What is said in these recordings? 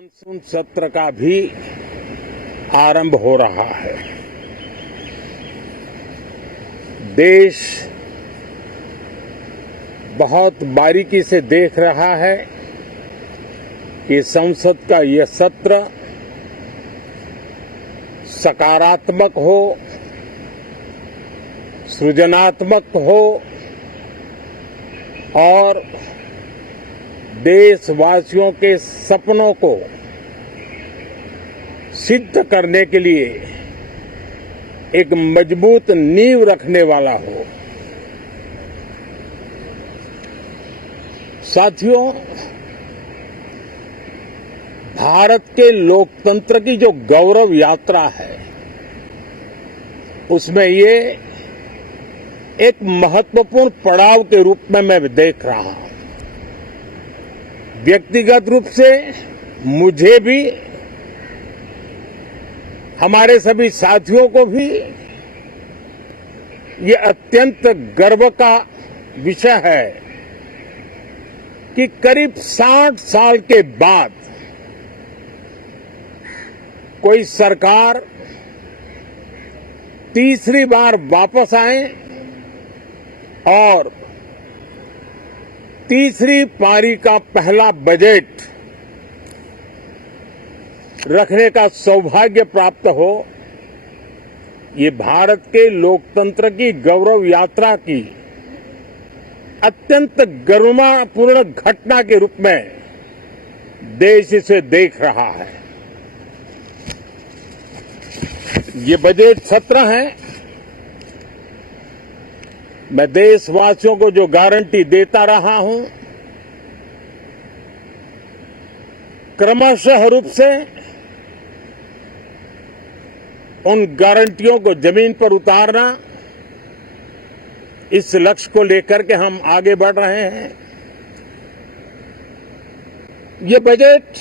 Monsoon सत्र का भी आरंभ हो रहा है। देश बहुत बारीकी से देख रहा है कि संसद का यह सत्र सकारात्मक हो, सृजनात्मक हो और देशवासियों के सपनों को सिद्ध करने के लिए एक मजबूत नींव रखने वाला हो। साथियों, भारत के लोकतंत्र की जो गौरव यात्रा है, उसमें ये एक महत्वपूर्ण पड़ाव के रूप में मैं देख रहा हूं। व्यक्तिगत रूप से मुझे भी, हमारे सभी साथियों को भी ये अत्यंत गर्व का विषय है कि करीब 60 साल के बाद कोई सरकार तीसरी बार वापस आए और तीसरी पारी का पहला बजट रखने का सौभाग्य प्राप्त हो। ये भारत के लोकतंत्र की गौरव यात्रा की अत्यंत गरिमापूर्ण घटना के रूप में देश इसे देख रहा है। ये बजट सत्र है। मैं देशवासियों को जो गारंटी देता रहा हूं, क्रमशः रूप से उन गारंटियों को जमीन पर उतारना, इस लक्ष्य को लेकर के हम आगे बढ़ रहे हैं। ये बजट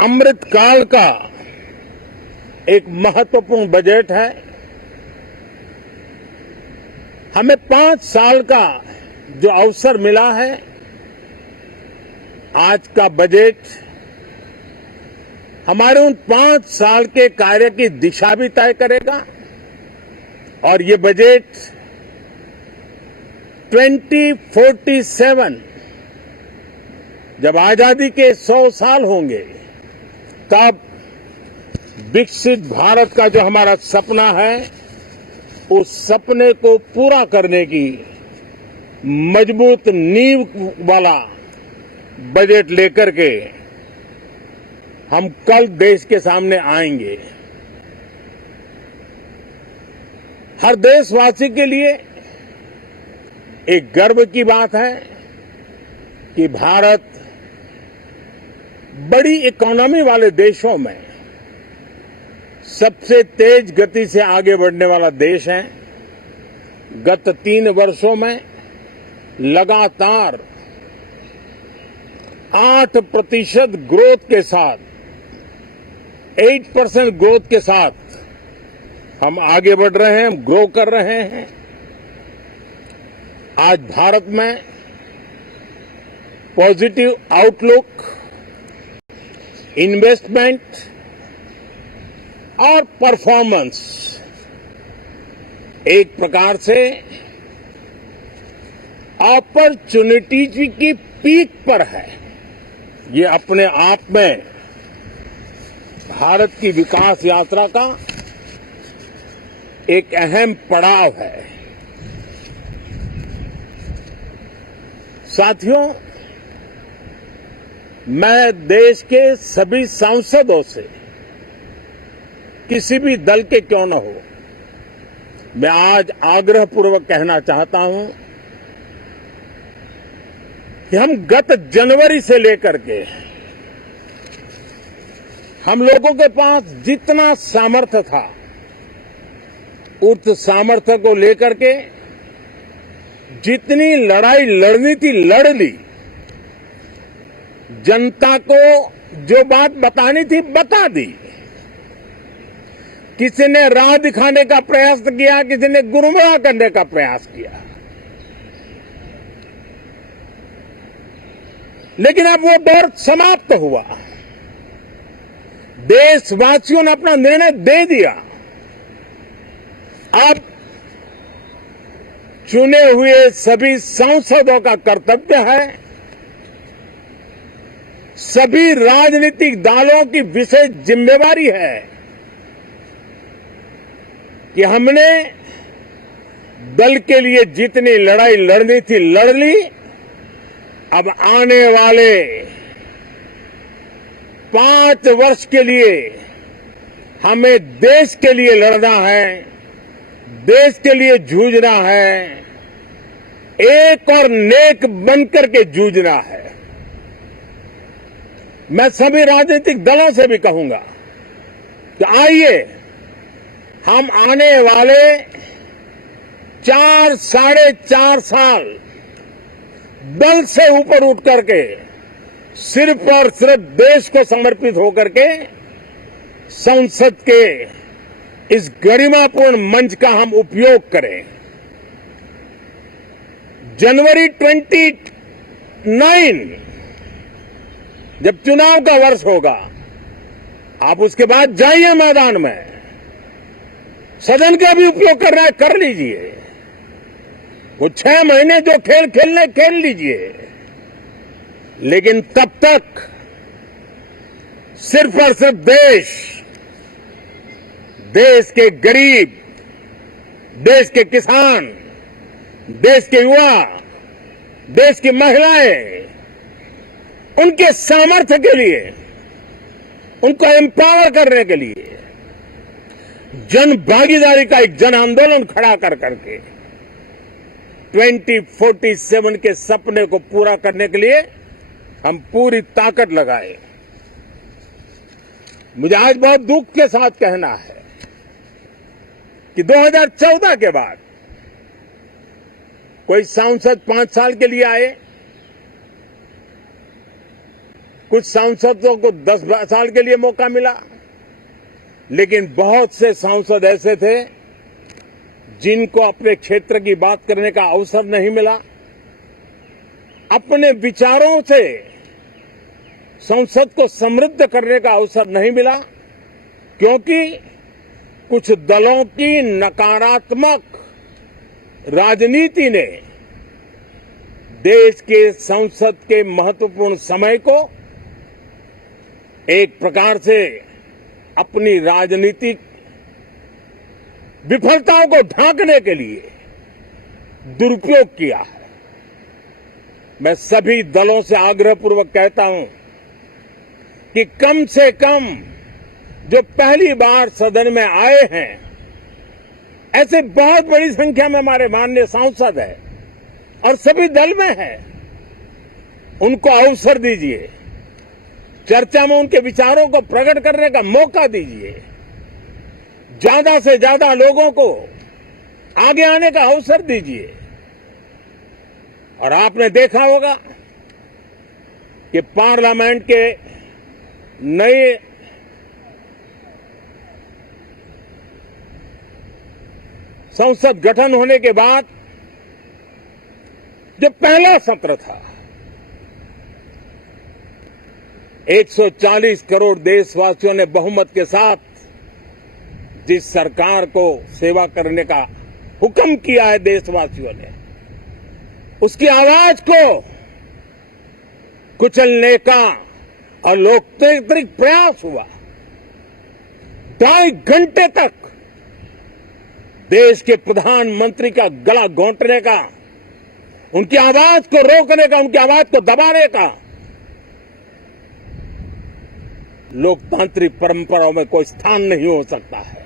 अमृतकाल का एक महत्वपूर्ण बजट है। हमें 5 साल का जो अवसर मिला है, आज का बजट हमारे उन 5 साल के कार्य की दिशा भी तय करेगा और ये बजट 2047 जब आजादी के 100 साल होंगे, तब विकसित भारत का जो हमारा सपना है, उस सपने को पूरा करने की मजबूत नींव वाला बजट लेकर के हम कल देश के सामने आएंगे। हर देशवासी के लिए एक गर्व की बात है कि भारत बड़ी इकोनॉमी वाले देशों में सबसे तेज गति से आगे बढ़ने वाला देश है। गत 3 वर्षों में लगातार 8% ग्रोथ के साथ, 8% ग्रोथ के साथ हम आगे बढ़ रहे हैं, हम ग्रो कर रहे हैं। आज भारत में पॉजिटिव आउटलुक, इन्वेस्टमेंट और परफॉर्मेंस एक प्रकार से अपॉर्चुनिटीज की पीक पर है। ये अपने आप में भारत की विकास यात्रा का एक अहम पड़ाव है। साथियों, मैं देश के सभी सांसदों से, किसी भी दल के क्यों न हो, मैं आज आग्रहपूर्वक कहना चाहता हूं कि हम गत जनवरी से लेकर के हम लोगों के पास जितना सामर्थ्य था, उस सामर्थ्य को लेकर के जितनी लड़ाई लड़नी थी लड़ ली। जनता को जो बात बतानी थी बता दी। किसी ने राह दिखाने का प्रयास किया, किसी ने गुमराह करने का प्रयास किया। लेकिन अब वो दौर समाप्त हुआ। देशवासियों ने अपना निर्णय दे दिया। अब चुने हुए सभी सांसदों का कर्तव्य है, सभी राजनीतिक दलों की विशेष जिम्मेवारी है कि हमने दल के लिए जितनी लड़ाई लड़नी थी लड़ ली। अब आने वाले 5 वर्ष के लिए हमें देश के लिए लड़ना है, देश के लिए जूझना है, एक और नेक बनकर के जूझना है। मैं सभी राजनीतिक दलों से भी कहूंगा कि आइए हम आने वाले 4 साढ़े 4 साल दल से ऊपर उठ करके सिर्फ और सिर्फ देश को समर्पित होकर के संसद के इस गरिमापूर्ण मंच का हम उपयोग करें। जनवरी 29 जब चुनाव का वर्ष होगा, आप उसके बाद जाइए मैदान में, सदन का भी उपयोग करना है कर लीजिए। वो 6 महीने जो खेल खेलने खेल लीजिए, लेकिन तब तक सिर्फ और सिर्फ देश के गरीब, देश के किसान, देश के युवा, देश की महिलाएं, उनके सामर्थ्य के लिए, उनको एम्पावर करने के लिए जन भागीदारी का एक जन आंदोलन खड़ा कर करके 2047 के सपने को पूरा करने के लिए हम पूरी ताकत लगाए। मुझे आज बहुत दुख के साथ कहना है कि 2014 के बाद कोई सांसद 5 साल के लिए आए, कुछ सांसदों को 10 साल के लिए मौका मिला, लेकिन बहुत से सांसद ऐसे थे जिनको अपने क्षेत्र की बात करने का अवसर नहीं मिला, अपने विचारों से संसद को समृद्ध करने का अवसर नहीं मिला, क्योंकि कुछ दलों की नकारात्मक राजनीति ने देश के संसद के महत्वपूर्ण समय को एक प्रकार से अपनी राजनीतिक विफलताओं को ढांकने के लिए दुरुपयोग किया है। मैं सभी दलों से आग्रहपूर्वक कहता हूं कि कम से कम जो पहली बार सदन में आए हैं, ऐसे बहुत बड़ी संख्या में हमारे माननीय सांसद हैं और सभी दल में हैं, उनको अवसर दीजिए, चर्चा में उनके विचारों को प्रकट करने का मौका दीजिए, ज्यादा से ज्यादा लोगों को आगे आने का अवसर दीजिए। और आपने देखा होगा कि पार्लियामेंट के नए संसद गठन होने के बाद जो पहला सत्र था, 140 करोड़ देशवासियों ने बहुमत के साथ जिस सरकार को सेवा करने का हुक्म किया है देशवासियों ने, उसकी आवाज को कुचलने का और लोकतांत्रिक प्रयास हुआ। 2.5 घंटे तक देश के प्रधानमंत्री का गला घोंटने का, उनकी आवाज को रोकने का, उनकी आवाज को दबाने का लोकतांत्रिक परंपराओं में कोई स्थान नहीं हो सकता है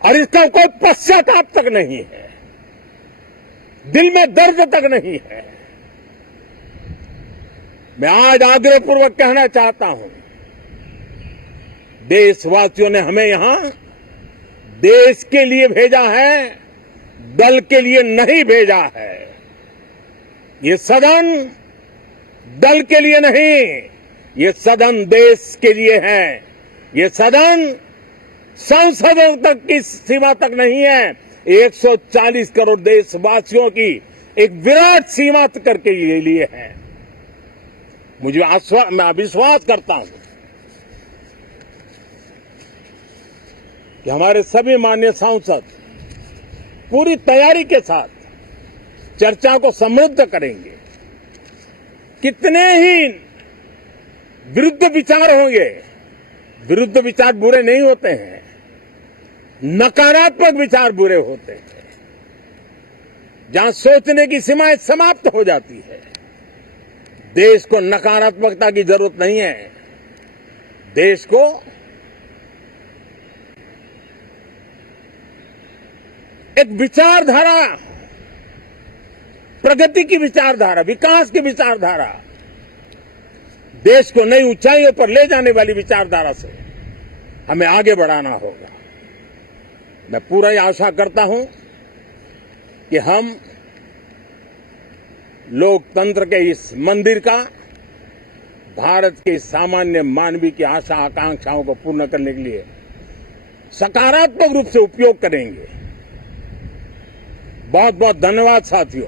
और इसका कोई पश्चाताप तक नहीं है, दिल में दर्द तक नहीं है। मैं आज आग्रहपूर्वक कहना चाहता हूं, देशवासियों ने हमें यहां देश के लिए भेजा है, दल के लिए नहीं भेजा है। ये सदन दल के लिए नहीं, ये सदन देश के लिए है। ये सदन सांसदों तक की सीमा तक नहीं है, 140 करोड़ देशवासियों की एक विराट सीमा करके ये लिए है। मैं विश्वास करता हूं कि हमारे सभी माननीय सांसद पूरी तैयारी के साथ चर्चा को समृद्ध करेंगे। कितने ही विरुद्ध विचार होंगे, विरुद्ध विचार बुरे नहीं होते हैं, नकारात्मक विचार बुरे होते हैं। जहां सोचने की सीमाएं समाप्त हो जाती है, देश को नकारात्मकता की जरूरत नहीं है। देश को एक विचारधारा, प्रगति की विचारधारा, विकास की विचारधारा, देश को नई ऊंचाइयों पर ले जाने वाली विचारधारा से हमें आगे बढ़ाना होगा। मैं पूरा आशा करता हूं कि हम लोकतंत्र के इस मंदिर का भारत के सामान्य मानवीय की आशा आकांक्षाओं को पूर्ण करने के लिए सकारात्मक रूप से उपयोग करेंगे। बहुत बहुत धन्यवाद साथियों।